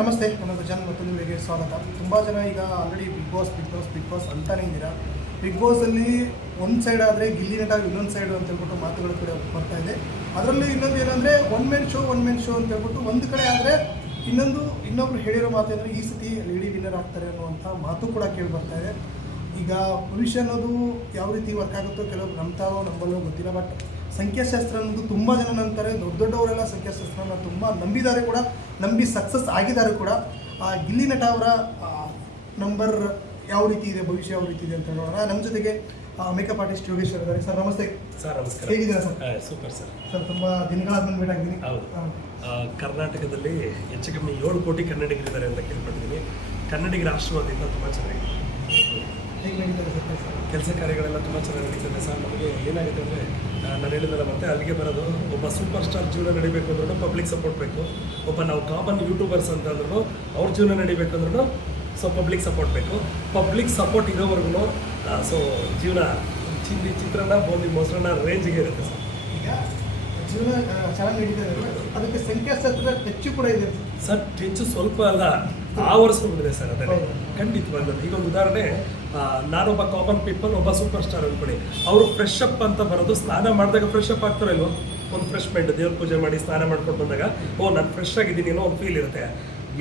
ನಮಸ್ತೆ. ನನ್ನ ಜನ ಮತ್ತೊಂದು ವಿಡಿಯೋಗೆ ಸ್ವಾಗತ. ತುಂಬ ಜನ ಈಗ ಆಲ್ರೆಡಿ ಬಿಗ್ ಬಾಸ್ ಅಂತಾನೇ ಇದ್ದೀರಾ. ಬಿಗ್ ಬಾಸಲ್ಲಿ ಒಂದು ಸೈಡ್ ಆದರೆ ಗಿಲ್ಲಿ ನಟ ಇನ್ನೊಂದು ಸೈಡು ಅಂತ ಹೇಳ್ಬಿಟ್ಟು ಮಾತುಗಳು ಕೂಡ ಬರ್ತಾ ಇದೆ. ಅದರಲ್ಲಿ ಇನ್ನೊಂದು ಏನಂದರೆ ಒನ್ ಮ್ಯಾನ್ ಶೋ ಅಂತ ಹೇಳ್ಬಿಟ್ಟು ಒಂದು ಕಡೆ ಆದರೆ ಇನ್ನೊಬ್ರು ಹೇಳಿರೋ ಮಾತು ಅಂದರೆ ಈ ಸತಿ ಲೇಡಿ ವಿನ್ನರ್ ಆಗ್ತಾರೆ ಅನ್ನುವಂಥ ಮಾತು ಕೂಡ ಕೇಳಿ ಬರ್ತಾ ಇದೆ. ಈಗ ಭವಿಷ್ಯ ಅನ್ನೋದು ಯಾವ ರೀತಿ ವರ್ಕ್ ಆಗುತ್ತೋ ಕೆಲವರು ನಂಬ್ತಾರೋ ನಂಬಲ್ಲೋ ಗೊತ್ತಿಲ್ಲ. ಬಟ್ ಸಂಖ್ಯಾಶಾಸ್ತ್ರ ಅನ್ನೋದು ತುಂಬ ಜನ ನಂಬ್ತಾರೆ. ದೊಡ್ಡವರೆಲ್ಲ ಸಂಖ್ಯಾಶಾಸ್ತ್ರನ ತುಂಬ ನಂಬಿದ್ದಾರೆ ಕೂಡ, ನಂಬಿ ಸಕ್ಸಸ್ ಆಗಿದ್ದಾರೆ ಕೂಡ. ಗಿಲ್ಲಿ ನಟ ಅವರ ನಂಬರ್ ಯಾವ ರೀತಿ ಇದೆ, ಭವಿಷ್ಯ ಯಾವ ರೀತಿ ಇದೆ ಅಂತ ನೋಡೋಣ. ನಮ್ಮ ಜೊತೆಗೆ ಮೇಕಪ್ ಆರ್ಟಿಸ್ಟ್ ಯೋಗೇಶ್ವರ್ ಇದ್ದಾರೆ. ಸರ್ ನಮಸ್ತೆ. ಸರ್ ನಮಸ್ಕಾರ. ಹೇಗಿದ್ದೀರಾ ಸರ್? Super sir. ಸರ್ ತುಂಬ ದಿನಗಳಾದ್ಮೇಲೆ ಮೀಟ್ ಆಗಿದ್ದೀನಿ. ಹೌದು. ಕರ್ನಾಟಕದಲ್ಲಿ ಹೆಚ್ಚು ಕಮ್ಮಿ 7 ಕೋಟಿ ಕನ್ನಡಿಗರಿದ್ದಾರೆ ಅಂತ ಕೇಳ್ಪಟ್ಟಿದ್ದೀನಿ. ಕನ್ನಡಿಗರ ಆಶೀರ್ವಾದದಿಂದ ತುಂಬ ಚೆನ್ನಾಗಿದೆ. ಹೇಗೆ ನಡೀತಾರೆ ಸರ್ ಕೆಲಸ ಕಾರ್ಯಗಳೆಲ್ಲ ತುಂಬ ಚೆನ್ನಾಗಿ ನಡೀತದೆ ಸರ್. ನಮಗೆ ಏನಾಗಿದೆ ಅಂದರೆ ನಾನು ಹೇಳಿದ್ನಲ್ಲ, ಮತ್ತೆ ಅಲ್ಲಿಗೆ ಬರೋದು, ಒಬ್ಬ ಸೂಪರ್ ಸ್ಟಾರ್ ಜೀವನ ನಡಿಬೇಕು ಅಂದ್ರೂ ಪಬ್ಲಿಕ್ ಸಪೋರ್ಟ್ ಬೇಕು. ಒಬ್ಬ ನಾವು ಕಾಮನ್ ಯೂಟ್ಯೂಬರ್ಸ್ ಅಂತ ಅಂದ್ರೂ ಅವ್ರ ಜೀವನ ನಡಿಬೇಕಂದ್ರೂ ಸೊ ಪಬ್ಲಿಕ್ ಸಪೋರ್ಟ್ ಬೇಕು. ಪಬ್ಲಿಕ್ ಸಪೋರ್ಟ್ ಇರೋವರೆಗೂ ಸೊ ಜೀವನ ಚಿತ್ರಾನ್ನ ಬೋಂದಿ ಮೊಸರನ್ನ ರೇಂಜಿಗೆ ಇರುತ್ತೆ ಸರ್. ಈಗ ಜೀವನ ಚೆನ್ನಾಗಿ ನಡೀತಾರೆ, ಅದಕ್ಕೆ ಸಂಖ್ಯಾಶಾಸ್ತ್ರ ಹೆಚ್ಚು ಕೂಡ ಇದೆ ಸರ್. ಹೆಚ್ಚು ಸ್ವಲ್ಪ ಅಲ್ಲ, ಆವರಿಸ್ಕೊಂಡಿದೆ ಸರ್. ಅದನ್ನೇ ಖಂಡಿತವಾಗ್ಲೂ. ಈಗ ಒಂದು ಉದಾಹರಣೆ, ನಾನೊಬ್ಬ ಕಾಮನ್ ಪೀಪಲ್, ಒಬ್ಬ ಸೂಪರ್ ಸ್ಟಾರ್ ಅಂದ್ಕೊಳ್ಳಿ. ಅವರು ಫ್ರೆಶ್ ಅಪ್ ಅಂತ ಬರೋದು, ಸ್ನಾನ ಮಾಡಿದಾಗ ಫ್ರೆಶ್ ಅಪ್ ಆಗ್ತಾರೋ ಇಲ್ವೋ, ಒಂದು ಫ್ರೆಶ್ ಮೈಂಡ್, ದೇವ್ರ ಪೂಜೆ ಮಾಡಿ ಸ್ನಾನ ಮಾಡ್ಕೊಂಡು ಬಂದಾಗ ನಾನು ಫ್ರೆಶ್ ಆಗಿದ್ದೀನಿ ಅನ್ನೋ ಒಂದು ಫೀಲ್ ಇರುತ್ತೆ.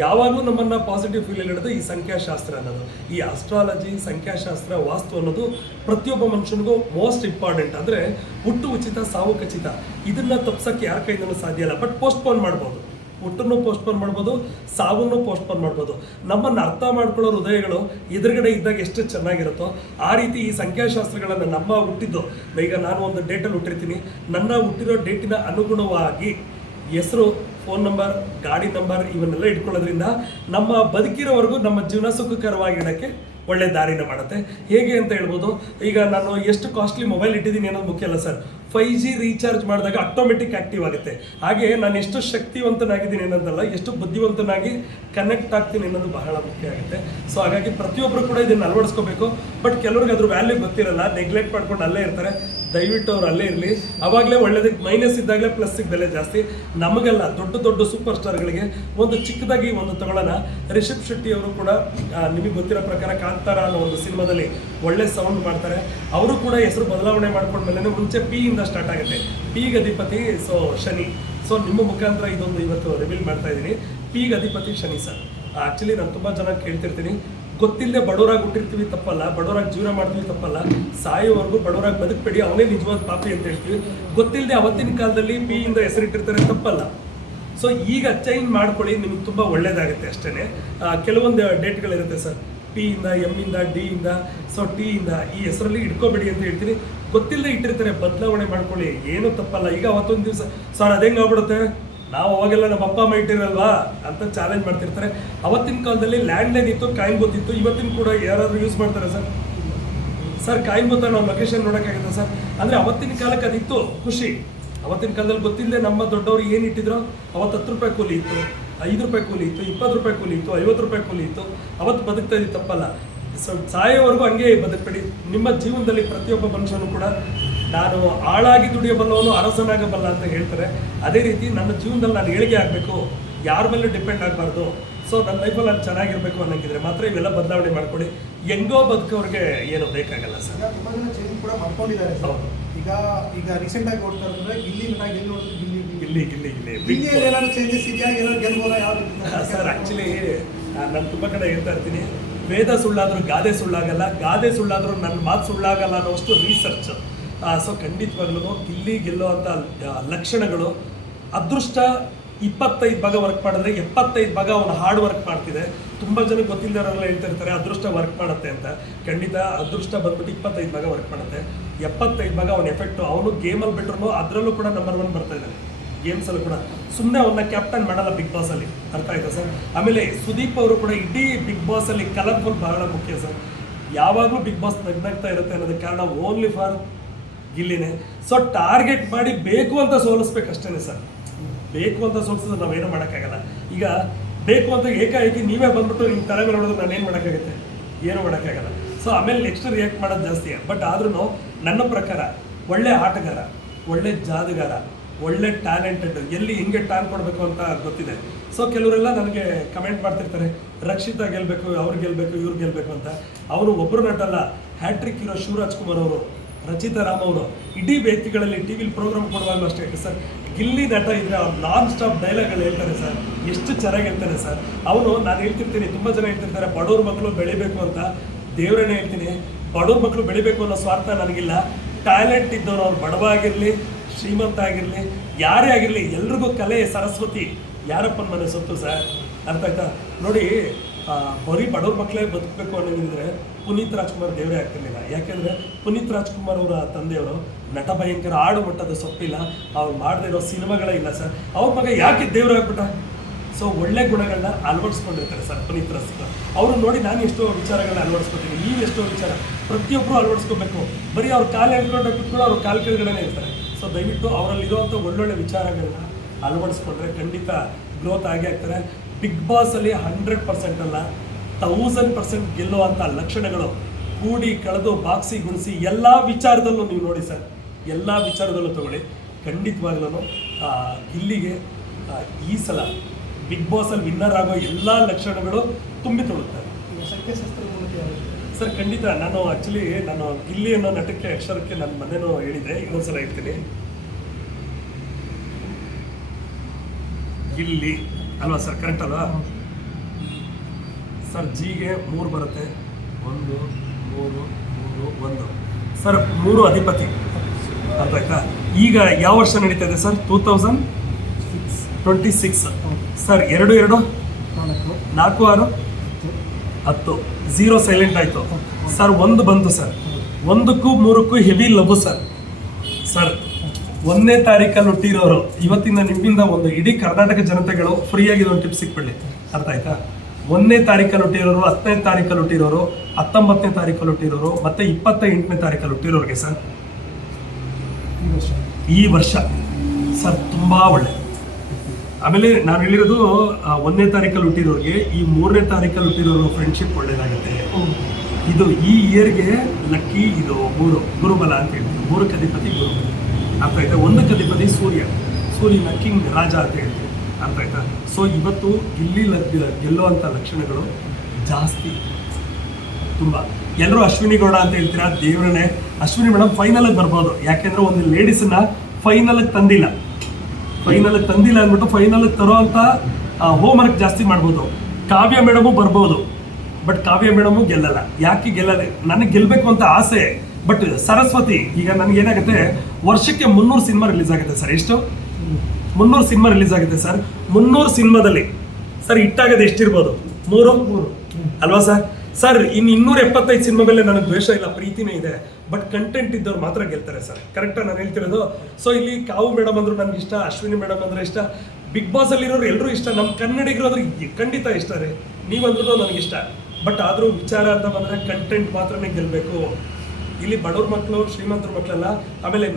ಯಾವಾಗಲೂ ನಮ್ಮನ್ನು ಪಾಸಿಟಿವ್ ಫೀಲ್ ಇಡೋದು ಈ ಸಂಖ್ಯಾಶಾಸ್ತ್ರ ಅನ್ನೋದು. ಈ ಆಸ್ಟ್ರಾಲಜಿ, ಸಂಖ್ಯಾಶಾಸ್ತ್ರ, ವಾಸ್ತು ಅನ್ನೋದು ಪ್ರತಿಯೊಬ್ಬ ಮನುಷ್ಯನಿಗೂ ಮೋಸ್ಟ್ ಇಂಪಾರ್ಟೆಂಟ್. ಅಂದರೆ ಹುಟ್ಟು ಉಚಿತ, ಸಾವು ಖಚಿತ. ಇದನ್ನು ತಪ್ಸೋಕ್ಕೆ ಯಾರ ಕೈಯಿಂದಲೂ ಸಾಧ್ಯ ಇಲ್ಲ. ಬಟ್ ಪೋಸ್ಟ್ಪೋನ್ ಮಾಡ್ಬೋದು. ಹುಟ್ಟನ್ನು ಪೋಸ್ಟ್ಪೋನ್ ಮಾಡ್ಬೋದು, ಸಾವನ್ನು ಪೋಸ್ಟ್ಪೋನ್ ಮಾಡ್ಬೋದು. ನಮ್ಮನ್ನು ಅರ್ಥ ಮಾಡ್ಕೊಳ್ಳೋ ಹೃದಯಗಳು ಎದುರುಗಡೆ ಇದ್ದಾಗ ಎಷ್ಟು ಚೆನ್ನಾಗಿರುತ್ತೋ ಆ ರೀತಿ ಈ ಸಂಖ್ಯಾಶಾಸ್ತ್ರಗಳನ್ನು ನಮ್ಮ ಹುಟ್ಟಿದ್ದು, ಈಗ ನಾನು ಒಂದು ಡೇಟಲ್ಲಿ ಹುಟ್ಟಿರ್ತೀನಿ, ನನ್ನ ಹುಟ್ಟಿರೋ ಡೇಟಿನ ಅನುಗುಣವಾಗಿ ಹೆಸರು, ಫೋನ್ ನಂಬರ್, ಗಾಡಿ ನಂಬರ್ ಇವನ್ನೆಲ್ಲ ಇಟ್ಕೊಳ್ಳೋದ್ರಿಂದ ನಮ್ಮ ಬದುಕಿರೋವರೆಗೂ ನಮ್ಮ ಜೀವನ ಸುಖಕರವಾಗಿಡೋಕ್ಕೆ ಒಳ್ಳೆ ದಾರಿನ ಮಾಡುತ್ತೆ. ಹೇಗೆ ಅಂತ ಹೇಳ್ಬೋದು, ಈಗ ನಾನು ಎಷ್ಟು ಕಾಸ್ಟ್ಲಿ ಮೊಬೈಲ್ ಇಟ್ಟಿದ್ದೀನಿ ಅನ್ನೋದು ಮುಖ್ಯ ಅಲ್ಲ ಸರ್. 5G ರೀಚಾರ್ಜ್ ಮಾಡಿದಾಗ ಆಟೋಮೆಟಿಕ್ ಆ್ಯಕ್ಟಿವ್ ಆಗುತ್ತೆ. ಹಾಗೆ ನಾನು ಎಷ್ಟು ಶಕ್ತಿವಂತನಾಗಿದ್ದೀನಿ ಅನ್ನೋದಲ್ಲ, ಎಷ್ಟು ಬುದ್ಧಿವಂತನಾಗಿ ಕನೆಕ್ಟ್ ಆಗ್ತೀನಿ ಅನ್ನೋದು ಬಹಳ ಮುಖ್ಯ ಆಗುತ್ತೆ. ಸೊ ಹಾಗಾಗಿ ಪ್ರತಿಯೊಬ್ಬರು ಕೂಡ ಇದನ್ನು ಅಳವಡಿಸ್ಕೋಬೇಕು. ಬಟ್ ಕೆಲವ್ರಿಗೆ ಅದ್ರ ವ್ಯಾಲ್ಯೂ ಗೊತ್ತಿರಲ್ಲ, ನೆಗ್ಲೆಕ್ಟ್ ಮಾಡ್ಕೊಂಡು ಅಲ್ಲೇ ಇರ್ತಾರೆ. ದಯವಿಟ್ಟು ಅವ್ರು ಅಲ್ಲೇ ಇರಲಿ. ಅವಾಗಲೇ ಒಳ್ಳೇದಕ್ಕೆ, ಮೈನಸ್ ಇದ್ದಾಗಲೇ ಪ್ಲಸ್ಸಿಗೆ ಬೆಲೆ ಜಾಸ್ತಿ. ನಮಗೆಲ್ಲ ದೊಡ್ಡ ಸೂಪರ್ ಸ್ಟಾರ್ಗಳಿಗೆ ಒಂದು ಚಿಕ್ಕದಾಗಿ ಒಂದು ತಗೊಳ್ಳೋಣ. ರಿಷಬ್ ಶೆಟ್ಟಿ ಅವರು ಕೂಡ ನಿಮಗೆ ಗೊತ್ತಿರೋ ಪ್ರಕಾರ ಕಾಂತಾರ ಅನ್ನೋ ಒಂದು ಸಿನಿಮಾದಲ್ಲಿ ಒಳ್ಳೆ ಸೌಂಡ್ ಮಾಡ್ತಾರೆ. ಅವರು ಕೂಡ ಹೆಸರು ಬದಲಾವಣೆ ಮಾಡ್ಕೊಂಡ್ಮೇಲೆ ಮುಂಚೆ ಪಿ ಇಂದ ಸ್ಟಾರ್ಟ್ ಆಗುತ್ತೆ. ಪಿಗೆ ಅಧಿಪತಿ ಸೊ ಶನಿ. ಸೊ ನಿಮ್ಮ ಮುಖಾಂತರ ಇದೊಂದು ಇವತ್ತು ರಿವೀಲ್ ಮಾಡ್ತಾ ಇದ್ದೀನಿ. ಪಿಗೆ ಅಧಿಪತಿ ಶನಿ ಸರ್. ಆ್ಯಕ್ಚುಲಿ ನಾನು ತುಂಬ ಜನ ಕೇಳ್ತಿರ್ತೀನಿ, ಗೊತ್ತಿಲ್ಲದೆ ಬಡವರಾಗಿ ಹುಟ್ಟಿರ್ತೀವಿ ತಪ್ಪಲ್ಲ, ಬಡವರಾಗಿ ಜೀವನ ಮಾಡ್ತೀವಿ ತಪ್ಪಲ್ಲ, ಸಾಯೋವರೆಗೂ ಬಡವರಾಗಿ ಬದುಕಬೇಡಿ, ಅವನೇ ನಿಜವಾದ ಪಾಪಿ ಅಂತ ಹೇಳ್ತೀವಿ. ಗೊತ್ತಿಲ್ಲದೆ ಅವತ್ತಿನ ಕಾಲದಲ್ಲಿ ಪಿ ಇಂದ ಹೆಸರಿಟ್ಟಿರ್ತಾರೆ, ತಪ್ಪಲ್ಲ. ಸೊ ಈಗ ಚೇಂಜ್ ಮಾಡ್ಕೊಳ್ಳಿ, ನಿಮಗೆ ತುಂಬ ಒಳ್ಳೇದಾಗುತ್ತೆ ಅಷ್ಟೇ. ಕೆಲವೊಂದು ಡೇಟ್ಗಳಿರುತ್ತೆ ಸರ್, ಪಿ ಇಂದ, ಎಮ್ ಇಂದ, ಡಿ ಇಂದ, ಸೊ ಟಿ ಇಂದ, ಈ ಹೆಸರಲ್ಲಿ ಇಟ್ಕೋಬೇಡಿ ಅಂತ ಹೇಳ್ತೀನಿ. ಗೊತ್ತಿಲ್ಲದೆ ಇಟ್ಟಿರ್ತಾರೆ, ಬದಲಾವಣೆ ಮಾಡ್ಕೊಳ್ಳಿ, ಏನೂ ತಪ್ಪಲ್ಲ. ಈಗ ಅವತ್ತೊಂದು ದಿವಸ ಸರ್ ಅದೇಂಗೆ ಆಗ್ಬಿಡುತ್ತೆ, ನಾವು ಅವಾಗೆಲ್ಲ ನಮ್ಮ ಅಪ್ಪ ಅಮ್ಮ ಇಟ್ಟಿರಲ್ವಾ ಅಂತ ಚಾಲೆಂಜ್ ಮಾಡ್ತಿರ್ತಾರೆ. ಅವತ್ತಿನ ಕಾಲದಲ್ಲಿ ಲ್ಯಾಂಡ್ಲೈನ್ ಇತ್ತು, ಕಾಯಿನ್ ಗೊತ್ತಿತ್ತು. ಇವತ್ತಿನ ಕೂಡ ಯಾರಾದರೂ ಯೂಸ್ ಮಾಡ್ತಾರೆ ಸರ್ ಕಾಯಿನ್ ಗೊತ್ತಾ, ನಾವು ಲೊಕೇಶನ್ ನೋಡೋಕ್ಕಾಗುತ್ತೆ ಸರ್. ಅಂದರೆ ಅವತ್ತಿನ ಕಾಲಕ್ಕೆ ಅದಿತ್ತು ಖುಷಿ. ಅವತ್ತಿನ ಕಾಲದಲ್ಲಿ ಗೊತ್ತಿಲ್ಲದೆ ನಮ್ಮ ದೊಡ್ಡವರು ಏನು ಇಟ್ಟಿದ್ರು, ಅವತ್ತು 10 ರೂಪಾಯಿ ಕೂಲಿ ಇತ್ತು, 5 ರೂಪಾಯಿ ಕೂಲಿ ಇತ್ತು, 20 ರೂಪಾಯಿ ಕೂಲಿ ಇತ್ತು, 50 ರೂಪಾಯಿ ಕೂಲಿ ಇತ್ತು. ಅವತ್ತು ಬದುಕ್ತಾ ಇದ್ದು ತಪ್ಪಲ್ಲ. ಸೊ ಸಾಯೋವರೆಗೂ ಹಂಗೆ ಬದುಕಬೇಡಿ. ನಿಮ್ಮ ಜೀವನದಲ್ಲಿ ಪ್ರತಿಯೊಬ್ಬ ಮನುಷ್ಯನು ಕೂಡ ನಾನು ಆಳಾಗಿ ದುಡಿಯಬಲ್ಲವನು ಅರಸನಾಗಬಲ್ಲ ಅಂತ ಹೇಳ್ತಾರೆ. ಅದೇ ರೀತಿ ನನ್ನ ಜೀವನದಲ್ಲಿ ನಾನು ಏಳಿಗೆ ಆಗಬೇಕು, ಯಾರ ಮೇಲೂ ಡಿಪೆಂಡ್ ಆಗಬಾರ್ದು. ಸೊ ನನ್ನ ಲೈಫಲ್ಲಿ ನಾನು ಚೆನ್ನಾಗಿರ್ಬೇಕು ಅನ್ನೋಂಗಿದ್ರೆ ಮಾತ್ರ ಇವೆಲ್ಲ ಬದಲಾವಣೆ ಮಾಡ್ಕೊಳ್ಳಿ. ಹೆಂಗೋ ಬದುಕೋರಿಗೆ ಏನೂ ಬೇಕಾಗಲ್ಲ ಸರ್. ತುಂಬ ಜನ ಚೇಂಜ್ ಕೂಡ ಮಾಡ್ಕೊಂಡಿದ್ದಾರೆ ಸರ್. ಈಗ ರೀಸೆಂಟಾಗಿ ಓಡ್ತಾ ಇದ್ರೆ ಗಿಲ್ಲಿ ನಟ ಗೆಲ್ಲಿ ನೋಡಿದ್ರೆ ಗಿಲ್ಲಿ ಏನಾದ್ರು ಚೇಂಜಸ್ ಇದೆಯಾ, ಏನಾದ್ರು ಗೆಲ್ಬೋದಾ, ಯಾವ ರೀತಿ ಸರ್? ಆ್ಯಕ್ಚುಲಿ ನಾನು ತುಂಬ ಕಡೆ ಹೇಳ್ತಾ ಇರ್ತೀನಿ, ವೇದ ಸುಳ್ಳಾದರೂ ಗಾದೆ ಸುಳ್ಳಾಗಲ್ಲ, ಗಾದೆ ಸುಳ್ಳಾದರೂ ನನ್ನ ಮಾತು ಸುಳ್ಳಾಗಲ್ಲ ಅನ್ನೋಷ್ಟು ರಿಸರ್ಚ್. ಸೊ ಖಂಡಿತವಾಗ್ಲೂ ಗಿಲ್ಲಿ ಗೆಲ್ಲೋ ಅಂಥ ಲಕ್ಷಣಗಳು, ಅದೃಷ್ಟ 25 ಭಾಗ ವರ್ಕ್ ಮಾಡಿದ್ರೆ 75 ಭಾಗ ಅವನು ಹಾರ್ಡ್ ವರ್ಕ್ ಮಾಡ್ತಿದೆ. ತುಂಬ ಜನಕ್ಕೆ ಗೊತ್ತಿಲ್ಲದವರೆಲ್ಲ ಹೇಳ್ತಿರ್ತಾರೆ ಅದೃಷ್ಟ ವರ್ಕ್ ಮಾಡುತ್ತೆ ಅಂತ. ಖಂಡಿತ ಅದೃಷ್ಟ ಬಂದ್ಬಿಟ್ಟು 25 ಭಾಗ ವರ್ಕ್ ಮಾಡುತ್ತೆ, 75 ಭಾಗ ಅವನ ಎಫೆಕ್ಟು. ಅವನು ಗೇಮಲ್ಲಿ ಬಿಟ್ರು ಅದರಲ್ಲೂ ಕೂಡ ನಂಬರ್ 1 ಬರ್ತಾ ಇದ್ದಾನೆ. ಗೇಮ್ಸಲ್ಲೂ ಕೂಡ ಸುಮ್ಮನೆ ಅವನ್ನ ಕ್ಯಾಪ್ಟನ್ ಮಾಡಲ್ಲ ಬಿಗ್ ಬಾಸಲ್ಲಿ, ಅರ್ಥ ಆಯ್ತಾ ಸರ್? ಆಮೇಲೆ ಸುದೀಪ್ ಅವರು ಕೂಡ ಇಡೀ ಬಿಗ್ ಬಾಸಲ್ಲಿ ಕಲರ್ಫುಲ್ ಬಹಳ ಮುಖ್ಯ ಸರ್. ಯಾವಾಗಲೂ ಬಿಗ್ ಬಾಸ್ ನಗ್ನಾಗ್ತಾ ಇರುತ್ತೆ ಅನ್ನೋದಕ್ಕೆ ಕಾರಣ ಓನ್ಲಿ ಫಾರ್ ಗಿಲ್ಲಿನೇ. ಸೊ ಟಾರ್ಗೆಟ್ ಮಾಡಿ ಬೇಕು ಅಂತ ಸೋಲಿಸ್ಬೇಕಷ್ಟೇ ಸರ್. ಬೇಕು ಅಂತ ಸೋಲಿಸಿದ್ರೆ ನಾವೇನು ಮಾಡೋಕ್ಕಾಗಲ್ಲ. ಈಗ ಬೇಕು ಅಂತ ಏಕಾಏಕಿ ನೀವೇ ಬಂದ್ಬಿಟ್ಟು ನಿಮ್ಮ ತಲೆ ಮೇಲೆ ನೋಡಿದ್ರೆ ನಾನೇನು ಮಾಡೋಕ್ಕಾಗುತ್ತೆ? ಏನೂ ಮಾಡೋಕ್ಕಾಗಲ್ಲ. ಸೊ ಆಮೇಲೆ ನೆಕ್ಸ್ಟ್ ರಿಯಾಕ್ಟ್ ಮಾಡೋದು ಜಾಸ್ತಿ. ಬಟ್ ಆದ್ರೂ ನನ್ನ ಪ್ರಕಾರ ಒಳ್ಳೆ ಆಟಗಾರ, ಒಳ್ಳೆ ಜಾದುಗಾರ, ಒಳ್ಳೆ ಟ್ಯಾಲೆಂಟೆಡ್, ಎಲ್ಲಿ ಹೆಂಗೆ ಟ್ಯಾನ್ ಕೊಡಬೇಕು ಅಂತ ಗೊತ್ತಿದೆ. ಸೊ ಕೆಲವರೆಲ್ಲ ನನಗೆ ಕಮೆಂಟ್ ಮಾಡ್ತಿರ್ತಾರೆ ರಕ್ಷಿತಾ ಗೆಲ್ಬೇಕು, ಅವ್ರು ಗೆಲ್ಬೇಕು, ಇವ್ರು ಗೆಲ್ಬೇಕು ಅಂತ. ಅವರು ಒಬ್ಬರು ನಟಲ್ಲ, ಹ್ಯಾಟ್ರಿಕ್ ಹೀರೋ ಶಿವರಾಜ್ ಕುಮಾರ್ ಅವರು, ರಚಿತಾ ರಾಮ್ ಅವರು ಇಡೀ ವೇದಿಕೆಗಳಲ್ಲಿ ಟಿ ವಿಲಿ ಪ್ರೋಗ್ರಾಮ್ ಕೊಡುವಾಗಲೂ ಅಷ್ಟೇ ಸರ್, ಗಿಲ್ಲಿ ನಟ ಇದ್ರೆ ಅವ್ರು ನಾನ್ ಸ್ಟಾಪ್ ಡೈಲಾಗ್ಗಳು ಹೇಳ್ತಾರೆ ಸರ್, ಎಷ್ಟು ಚೆನ್ನಾಗಿ ಹೇಳ್ತಾರೆ ಸರ್. ಅವನು, ನಾನು ಹೇಳ್ತಿರ್ತೀನಿ, ತುಂಬ ಜನ ಹೇಳ್ತಿರ್ತಾರೆ ಬಡವ್ರ ಮಕ್ಕಳು ಬೆಳಿಬೇಕು ಅಂತ. ದೇವರನ್ನೇ ಹೇಳ್ತೀನಿ, ಬಡವ್ರ ಮಕ್ಕಳು ಬೆಳಿಬೇಕು ಅನ್ನೋ ಸ್ವಾರ್ಥ ನನಗಿಲ್ಲ. ಟ್ಯಾಲೆಂಟ್ ಇದ್ದವ್ರು, ಅವ್ರು ಬಡವ ಆಗಿರಲಿ, ಶ್ರೀಮಂತ ಆಗಿರಲಿ, ಯಾರೇ ಆಗಿರಲಿ, ಎಲ್ರಿಗೂ ಕಲೆ ಸರಸ್ವತಿ ಯಾರಪ್ಪನ ಮನೆ ಸೊತ್ತು ಸರ್. ಅರ್ಥ ಆಯ್ತಾ? ನೋಡಿ, ಬರೀ ಬಡವ್ರ ಮಕ್ಕಳೇ ಬದುಕಬೇಕು ಅನ್ನೋದಿದ್ರೆ ಪುನೀತ್ ರಾಜ್ಕುಮಾರ್ ದೇವರೇ ಆಗ್ತಿರ್ಲಿಲ್ಲ. ಯಾಕೆಂದರೆ ಪುನೀತ್ ರಾಜ್ಕುಮಾರ್ ಅವರ ತಂದೆಯವರು ನಟ ಭಯಂಕರ, ಆಡು ಮಟ್ಟದ ಸೊಪ್ಪಿಲ್ಲ, ಅವ್ರು ಮಾಡದೇ ಇರೋ ಸಿನಿಮಾಗಳೇ ಇಲ್ಲ ಸರ್. ಅವ್ರ ಮಗ ಯಾಕೆ ದೇವ್ರು ಆಗ್ಬಿಟ್ಟ? ಸೊ ಒಳ್ಳೆ ಗುಣಗಳನ್ನ ಅಳವಡಿಸ್ಕೊಂಡಿರ್ತಾರೆ ಸರ್ ಪುನೀತ್ ರಾಜ್ಕುಮಾರ್ ಅವರು. ನೋಡಿ, ನಾನು ಎಷ್ಟೋ ವಿಚಾರಗಳನ್ನ ಅಳವಡಿಸ್ಕೊತೀನಿ, ನೀವು ಎಷ್ಟೋ ವಿಚಾರ, ಪ್ರತಿಯೊಬ್ಬರು ಅಳವಡಿಸ್ಕೋಬೇಕು. ಬರೀ ಅವ್ರ ಕಾಲು ಹೇಳ್ಕೊಂಡು ಕೂತ್ಕೊಂಡು ಅವ್ರ ಕಾಲು ಕೆಳಗಡೆ ಇರ್ತಾರೆ. ಸೊ ದಯವಿಟ್ಟು ಅವರಲ್ಲಿರುವಂಥ ಒಳ್ಳೊಳ್ಳೆ ವಿಚಾರಗಳನ್ನ ಅಳವಡಿಸ್ಕೊಂಡ್ರೆ ಖಂಡಿತ ಗ್ರೋತ್ ಆಗೇ ಆಗ್ತಾರೆ. ಬಿಗ್ ಬಾಸಲ್ಲಿ 100% ಅಲ್ಲ, 1000% ಗೆಲ್ಲುವಂಥ ಲಕ್ಷಣಗಳು ಕೂಡಿ ಕಳೆದು ಬಾಕ್ಸಿ ಗುಣಿಸಿ ಎಲ್ಲ ವಿಚಾರದಲ್ಲೂ ನೀವು ನೋಡಿ ಸರ್, ಎಲ್ಲ ವಿಚಾರದಲ್ಲೂ ತಗೊಳ್ಳಿ. ಖಂಡಿತವಾಗ್ಲೂ ಗಿಲ್ಲಿಗೆ ಈ ಸಲ ಬಿಗ್ ಬಾಸಲ್ಲಿ ವಿನ್ನರ್ ಆಗೋ ಎಲ್ಲ ಲಕ್ಷಣಗಳು ತುಂಬಿ ತುಳುತ್ತಾರೆ ಸಂಖ್ಯಾಶಾಸ್ತ್ರ ಮೂಲಕ ಯಾವುದು? ಸರ್. ಖಂಡಿತ ನಾನು ಗಿಲ್ಲಿ ಅನ್ನೋ ನಟಕ್ಕೆ ಅಕ್ಷರಕ್ಕೆ ನನ್ನ ಮನೇನೂ ಹೇಳಿದೆ, ಇನ್ನೊಂದ್ಸಲ ಹೇಳ್ತೀನಿ. ಗಿಲ್ಲಿ ಅಲ್ವಾ ಸರ್? ಕರೆಕ್ಟ್ ಅಲ್ವಾ ಸರ್? ಜಿಗೆ 3 ಬರುತ್ತೆ, 1 3 3 1 ಸರ್. 3 ಅಧಿಪತಿ, ಅರ್ಥ ಆಯ್ತಾ? ಈಗ ಯಾವ ವರ್ಷ ನಡೀತಾ ಇದೆ ಸರ್? 2026 ಸರ್. 2 2 4 6 10 0 ಸೈಲೆಂಟ್ ಆಯಿತು ಸರ್. 1 ಬಂತು ಸರ್. 1ಕ್ಕೂ 3ಕ್ಕೂ ಹೆವಿ ಲವ್ ಸರ್. 1ನೇ ತಾರೀಕಲ್ಲಿ ಹುಟ್ಟಿರೋರು, ಇವತ್ತಿನ ನಿಮ್ಮಿಂದ ಒಂದು ಇಡೀ ಕರ್ನಾಟಕ ಜನತೆಗಳು ಫ್ರೀಯಾಗಿ ಒಂದು ಟಿಪ್ ಸಿಕ್ಬಿಡ್ಲಿ, ಅರ್ಥ ಆಯ್ತಾ? 1ನೇ ತಾರೀಕಲ್ಲಿ ಹುಟ್ಟಿರೋರು, 10ನೇ ತಾರೀಕಲ್ಲಿ ಹುಟ್ಟಿರೋರು, 19ನೇ ತಾರೀಕಲ್ಲಿ ಹುಟ್ಟಿರೋರು, ಮತ್ತೆ 28ನೇ ತಾರೀಕಲ್ಲಿ ಹುಟ್ಟಿರೋರಿಗೆ ಸರ್, ಈ ವರ್ಷ ಸರ್ ತುಂಬಾ ಒಳ್ಳೆ. ಆಮೇಲೆ ನಾನು ಹೇಳಿರೋದು 1ನೇ ತಾರೀಕಲ್ಲಿ ಹುಟ್ಟಿರೋರಿಗೆ, ಈ 3ನೇ ತಾರೀಕಲ್ಲಿ ಹುಟ್ಟಿರೋರು ಫ್ರೆಂಡ್ಶಿಪ್ ಒಳ್ಳೇದಾಗುತ್ತೆ. ಇದು ಈ ಇಯರ್ಗೆ ಲಕ್ಕಿ. ಇದು 3 ಗುರುಬಲ ಅಂತ ಹೇಳ್ತೀವಿ. 3ಕ್ಕೆ ಅಧಿಪತಿ ಗುರು, ಅರ್ಥ ಆಯ್ತಾ? 1ಕ್ಕೆ ಅಧಿಪತಿ ಸೂರ್ಯನ ಕಿಂಗ್ ರಾಜ ಅಂತ ಹೇಳ್ತೀವಿ, ಅರ್ಥ ಆಯ್ತಾ? ಸೊ ಇವತ್ತು ಗಿಲ್ಲಿ ಗೆಲ್ಲುವಂಥ ಲಕ್ಷಣಗಳು ಜಾಸ್ತಿ ತುಂಬ. ಎಲ್ಲರೂ ಅಶ್ವಿನಿ ಗೌಡ ಅಂತ ಹೇಳ್ತೀರಾ, ದೇವರನ್ನೇ. ಅಶ್ವಿನಿ ಮೇಡಮ್ ಫೈನಲ್ಗೆ ಬರ್ಬೋದು, ಯಾಕೆಂದ್ರೆ ಒಂದು ಲೇಡೀಸನ್ನ ಫೈನಲ್ಗೆ ತಂದಿಲ್ಲ ಅಂದ್ಬಿಟ್ಟು ಫೈನಲ್ಗೆ ತರೋ ಅಂತ ಹೋಮ್ವರ್ಕ್ ಜಾಸ್ತಿ ಮಾಡ್ಬೋದು. ಕಾವ್ಯ ಮೇಡಮು ಬರ್ಬೋದು, ಬಟ್ ಕಾವ್ಯ ಮೇಡಮು ಗೆಲ್ಲಲ್ಲ. ಯಾಕೆ ಗೆಲ್ಲಲ್ಲ? ನನಗೆ ಗೆಲ್ಲಬೇಕು ಅಂತ ಆಸೆ, ಬಟ್ ಸರಸ್ವತಿ ಈಗ ನನಗೇನಾಗುತ್ತೆ, ವರ್ಷಕ್ಕೆ 300 ಸಿನಿಮಾ ರಿಲೀಸ್ ಆಗುತ್ತೆ ಸರ್. ಎಷ್ಟು? 300 ಸಿನಿಮಾ ರಿಲೀಸ್ ಆಗುತ್ತೆ ಸರ್. 300 ಸಿನಿಮಾದಲ್ಲಿ ಸರ್ ಹಿಟ್ಟಾಗೋದು ಎಷ್ಟಿರ್ಬೋದು? 3 ಅಲ್ವಾ ಸರ್? ಸರ್, ಇನ್ನು 275 ಸಿನಿಮಾ ಮೇಲೆ ನನಗೆ ದ್ವೇಷ ಇಲ್ಲ, ಪ್ರೀತಿನೇ ಇದೆ, ಬಟ್ ಕಂಟೆಂಟ್ ಇದ್ದವ್ರು ಮಾತ್ರ ಗೆಲ್ತಾರೆ ಸರ್. ಕರೆಕ್ಟಾಗಿ ನಾನು ಹೇಳ್ತಿರೋದು. ಸೊ ಇಲ್ಲಿ ಕಾವು ಮೇಡಮ್ ಅಂದ್ರು ನನಗೆ ಇಷ್ಟ, ಅಶ್ವಿನಿ ಮೇಡಮ್ ಅಂದ್ರೆ ಇಷ್ಟ, ಬಿಗ್ ಬಾಸ್ ಅಲ್ಲಿರೋರು ಎಲ್ಲರೂ ಇಷ್ಟ, ನಮ್ಮ ಕನ್ನಡಿಗರು ಅದ್ರ ಖಂಡಿತ ಇಷ್ಟ ರೀ. ನೀವಂದ್ರೂ ನನಗಿಷ್ಟ, ಬಟ್ ಆದರೂ ವಿಚಾರ ಅಂತ ಬಂದರೆ ಕಂಟೆಂಟ್ ಮಾತ್ರನೇ ಗೆಲ್ಲಬೇಕು. ಇಲ್ಲಿ ಬಡವ್ರ ಮಕ್ಕಳು, ಶ್ರೀಮಂತರ ಮಕ್ಕಳೆಲ್ಲ, ಆಮೇಲೆ